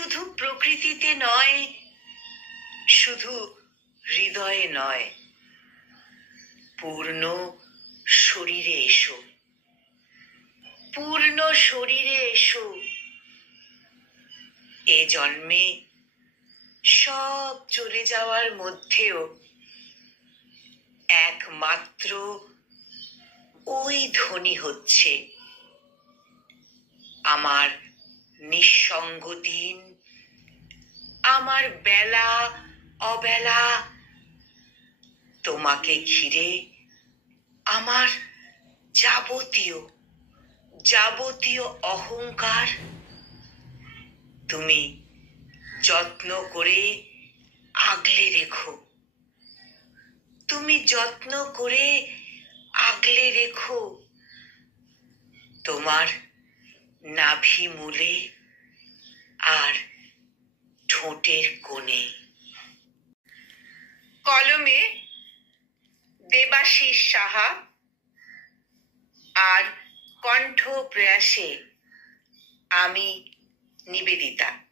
শুধু প্রকৃতিতে নয়, শুধু হৃদয়ে নয়, পূর্ণ শরীরে এসো, পূর্ণ শরীরে এসো। এ জন্মে সব চলে যাওয়ার মধ্যেও একমাত্র ওই ধ্বনি হচ্ছে আমার নিঃসঙ্গ দিন, আমার বেলা অবেলা, তোমাকে ঘিরে আমার যাবতীয় যাবতীয় অহংকার তুমি যত্ন করে আগলে রেখো, তুমি যত্ন করে আগলে রেখো তোমার নাভি মূলে আর ঠোঁটের কোণে। কলমে দেবাশিস সাহা আর কণ্ঠ প্রয়াসে আমি নিবেদিতা।